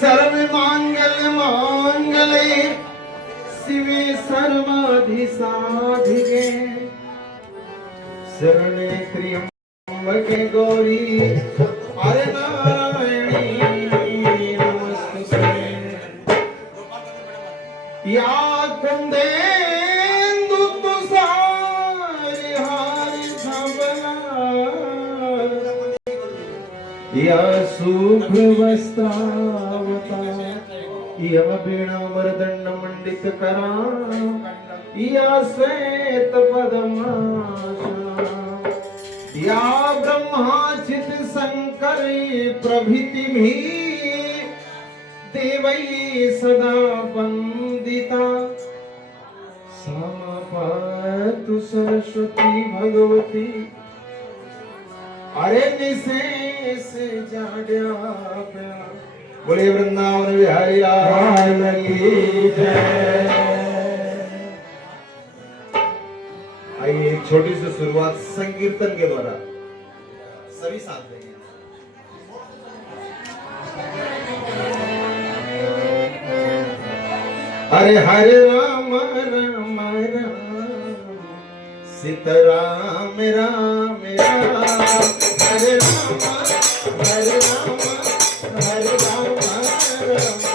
सर्व मांगल्य मांगल्ये शिवे सर्वाधि साधिके शरणे त्र्यंबके गौरी हरे नारायणी नमस्तुते या कुंदेन्दु तुषारी हारी धवला या शुभ्रवस्त्रावता या वीणामर्दण्ड मंडित करा या श्वेत पद्मासना या ब्रह्माचित शंकरी प्रभृति भी देवै सदा वंदिता समापातु सरस्वती भगवती अरे निशेष जाड्या बोले वृंदावन बिहारी लाल की जय। आइए एक छोटी सी शुरुआत संकीर्तन के द्वारा सभी साथ देंगे। हरे हरे राम राम राम सीताराम राम राम हरे राम हरे राम हरे राम राम राम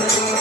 Hare